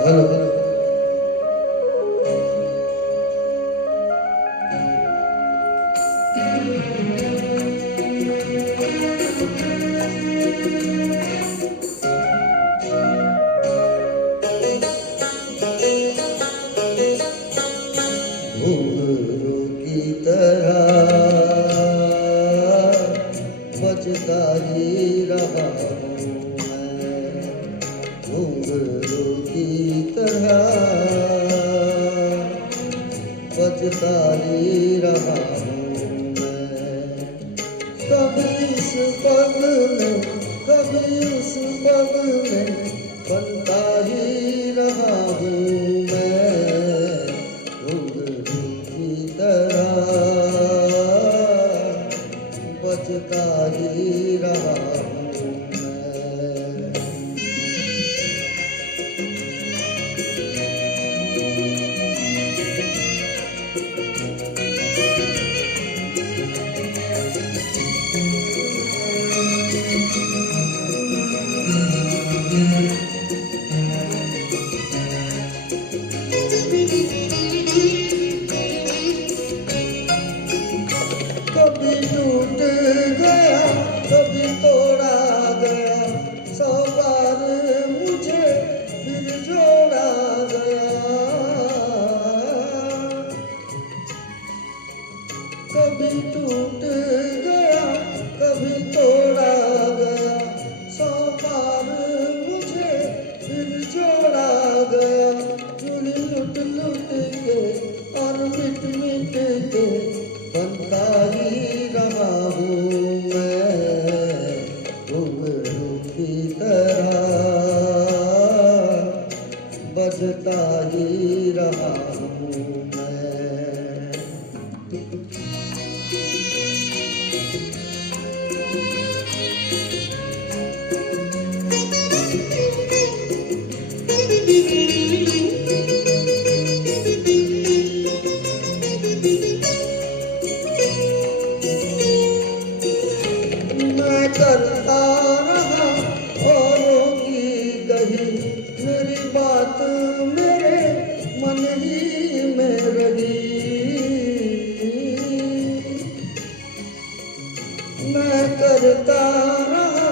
Hello घुंघरू की तरह बजता ही रहा हूँ मैं, घुंघरू की तरह बजता ही रहा हूँ मैं। कभी इस पग में कभी उस पग में बनता ही रहा हूँ मैं, घुंघरू की तरह बजता ही रहा हूँ मैं। कभी टूट गया कभी तोड़ा गया, 100 बार मुझे फिर जोड़ा गया। कभी टूट गया कभी तोड़ा गया, 100 बार मुझे फिर जोड़ा गया। चुली लुट लुट के और मिट मिट के बनता ही रहा हूँ मैं, घुंघरू की तरह बजता ही रहा हूँ मैं। मैं करता रहा औरों की कही, मेरी बात मेरे मन ही में रही। मैं करता रहा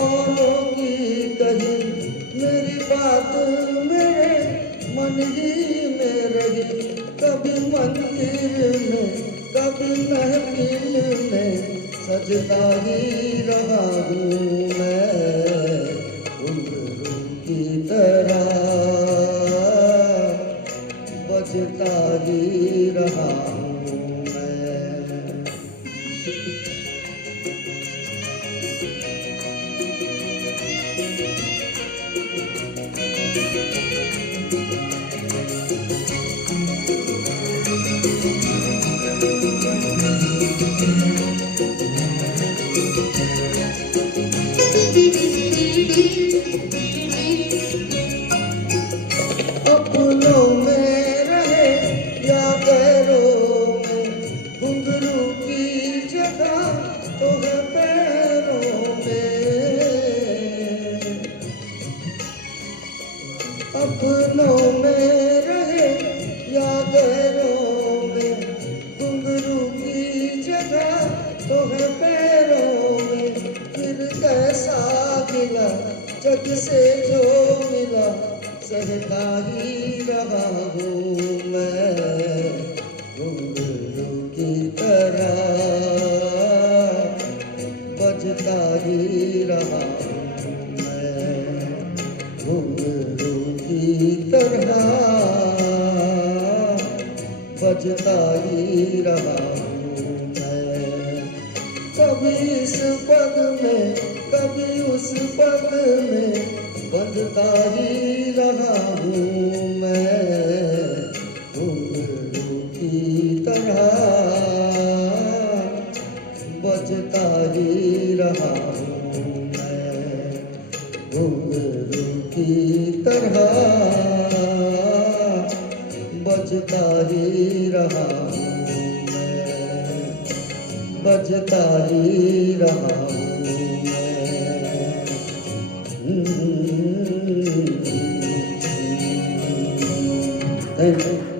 औरों की कही, मेरी बात मेरे मन ही में रही। कभी मंदिर में कभी महफिल में सजता ही रहा हूँ मैं, घुंघरू की तरह बजता ही रहा हूँ मैं। अपनों में रहे या गैरों में, घुंघरू की जगह तो है पैरों में। अपनों में रहे या गैरों में, घुंघरू की जगह तो है पैरों में। फिर कैसा गिला जग से जो मिला, सहता ही रहा हूँ मैं, घुंघरू की तरह बजता ही रहा हूँ मैं, घुंघरू की तरह बजता ही रहा हूँ मैं। कभी इस पग में कभी उस पग में बजता ही रहा हूँ मैं, घुंघरू की तरह बजता ही रहा हूँ मैं, घुंघरू की तरह बजता ही रहा हूँ मैं, बजता ही रहा हूँ मैं। Thank you.